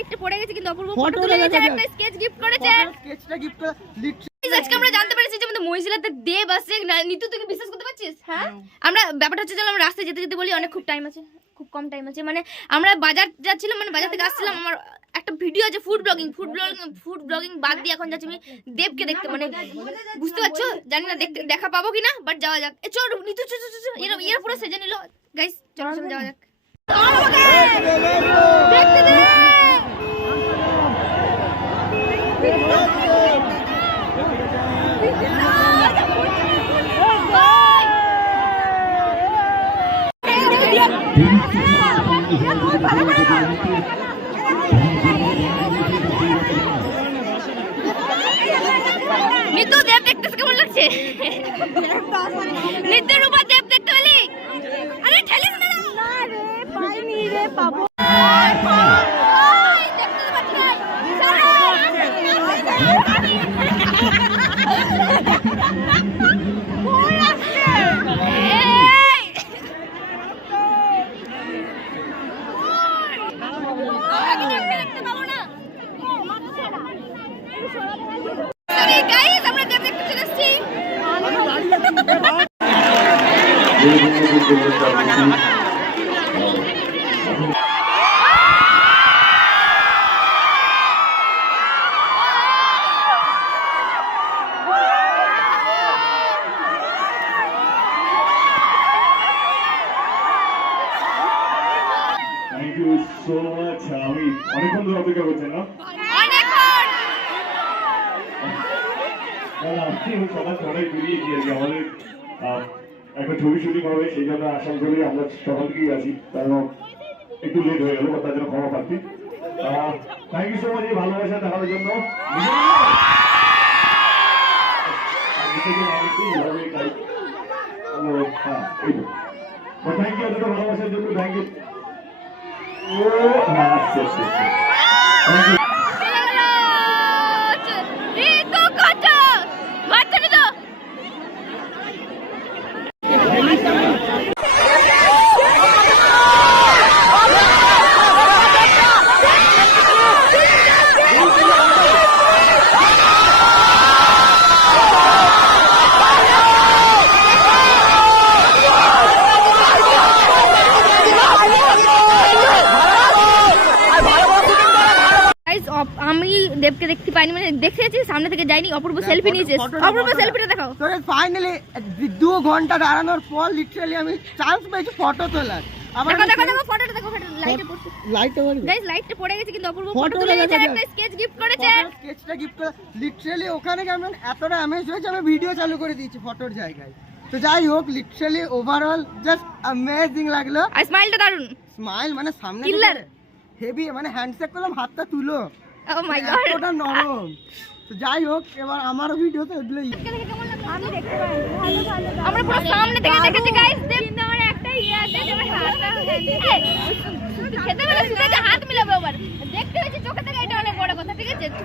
কিন্তু অপূর্ব ফটো তুলে দেখা একটা স্কেচ গিফট করেছে। স্কেচটা গিফট করে লিটারালি আজকে আমরা জানতে পেরেছি যে আমাদের মহিলাতে দেব আছে। নিতু তুই কি বিশ্বাস করতে পারছিস? হ্যাঁ? আমরা ব্যাপারটা হচ্ছে যে আমরা রাস্তায় যেতে যেতে বলি অনেক খুব টাইম আছে খুব কম টাইম আছে। মানে আমরা বাজার যাচ্ছিলাম মানে বাজার থেকে আসছিলাম আমার একটা ভিডিও আছে food blogging food blogging food blogging বাদ দিয়ে এখন যাচ্ছি আমি দেবকে দেখতে মানে বুঝতে পারছ? জানি না দেখতে দেখা পাবো কিনা বাট যাওয়া যাক। এ চল নিতু চল চল চল এরা এরা পুরো সেজে নিল। গাইস চলো চলো যাওয়া যাক দেখতে দে নিতু দেব দেখতেছে কেমন লাগছে? নিতুর উপর দেব দেখতে পেলি আরে ঠেলিস না না রে পাইনি রে পাবো গাইস আমরা দেব দেখতে চলে এসেছি থ্যাংক ইউ সো মাচ আমি অনেকক্ষণ ধরে অপেক্ষা করছেন না অনেকক্ষণ কারণ আজকে আমি সকাল ছটায় বেরিয়ে গিয়েছি আমাদের আহ, একটা ছবি শুটিং হবে, সেই জন্য আশা করি আমরা সকাল থেকেই আছি, কারণ একটু লেট হয়ে গেল, তার জন্য ক্ষমা প্রার্থী। থ্যাংক ইউ সো মাচ এই ভালোবাসা দেখানোর জন্য। থ্যাংক ইউ ভালোবাসার জন্য থ্যাংক ইউ থ্যাংক ইউ দেবকে দেখতে পাইনি মানে দেখেছি সামনে থেকে যাইনি অপূর্ব সেলফি নিয়েছে। অপূর্ব সেলফিটা দেখাও। তো ফাইনালি দু ঘণ্টা দাঁড়ানোর পর লিটারালি আমি চান্স পেয়েছি ফটো তোলার এতটা অ্যামেজ হয়েছে আমি ভিডিও চালু করে দিয়েছি ফটোর জায়গায়। তো যাই হোক লিটারালি ওভারঅল জাস্ট অ্যামেজিং লাগল। আর স্মাইলটা দারুণ স্মাইল মানে সামনে. হেভি মানে হ্যান্ডশেক করলাম হাতটা তুলো। মাই গড ওটা নরম। তো যাই হোক এবার আমার ভিডিওতে ওগুলোই আমি দেখতে পাই। আমরা পুরো সামনে থেকে দেখেছি গাইস দেখুন আমার একটা ইয়ে আছে যে আমার হাতটা খেতে পেলে হাত মিলাবো আবার। দেখতে হয়েছে চোখে থেকে এটা অনেক বড় কথা ঠিক আছে?